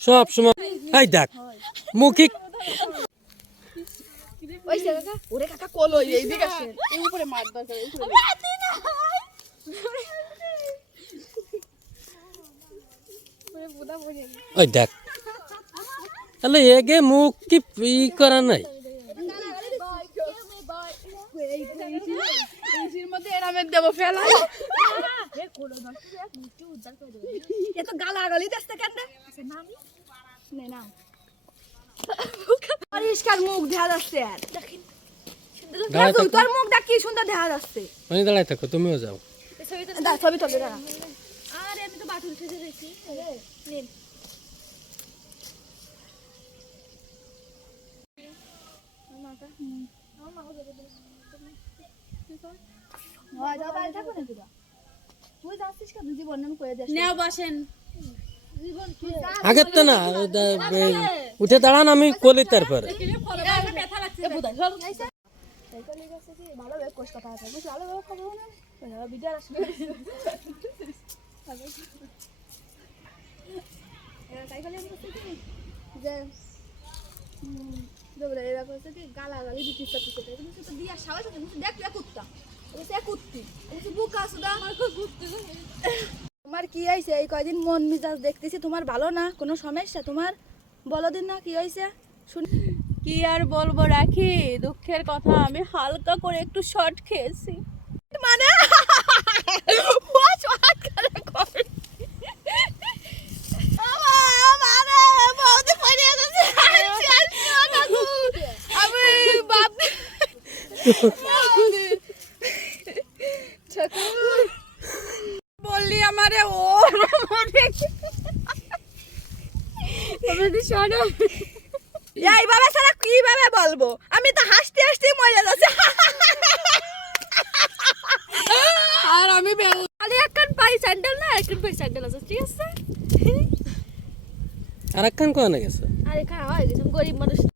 সব সময় এই দেখ মুখিক ওই কাকা ওরে কাকা কলো এই দিকে আসেন এই উপরে মার দরকার এই উপরে ওরে বুদা বলে ওই দেখ তাহলে এগে মুখ কি ই করা নাই মধ্যে এরামের দেবো ফেলা এ তো গালা গালি দেখতে কেন নে নাও। পরিষ্কার মুখ দেখা যাচ্ছে। আর দাঁড়ায় দেখো, থাকো। তোর মুখটা কি সুন্দর দেখা যাচ্ছে। মানে দাঁড়ায় থাকো তুমিও যাও। ছবি তুলবে দাঁড়া। আরে আমি তো বাথরুম সেজে রয়েছি নিন তুই যাচ্ছিস কেন জীবন আমি করে দিস নেও বসেন আগের তো না ওই দা- বে- উঠে দাঁড়ান আমি কলি তারপরে সাইকেল নিয়ে ভালোভাবে কোষ কথা আছে বুঝলি ভালোভাবে কথা বলো না ভালো ভিডিও আসবে সাইকেল নিয়ে যাচ্ছে কি যে হুম, দেখলে এরা করছে কি গালা গালি দিতে ইচ্ছা করছে কিন্তু সাহস দেখ কুত্তা কুত্তি বুকা সুদা আমার তোমার কি হয়েছে? এই কয়দিন মন মিজাজ দেখতেছি তোমার ভালো না? কোনো সমস্যা তোমার? বলো দিন না কি হয়েছে? শুনি কি আর বলব রাখি দুঃখের কথা আমি হালকা করে একটু শর্ট খেয়েছি। মানে? কর? আমা, বাপ ঠাকুর বললি আমারে ও এইভাবে সারা কীভাবে বলব? আমি তো হাসতে হাসতে মরে যাচ্ছি। আর আমি বেউ- একখান পাই স্যান্ডেল না একখান পাই স্যান্ডেল আছে ঠিক আছে? আর একখান কোয়া গেছে? আর এখানে হয়ে গেছে গরিব মানুষ।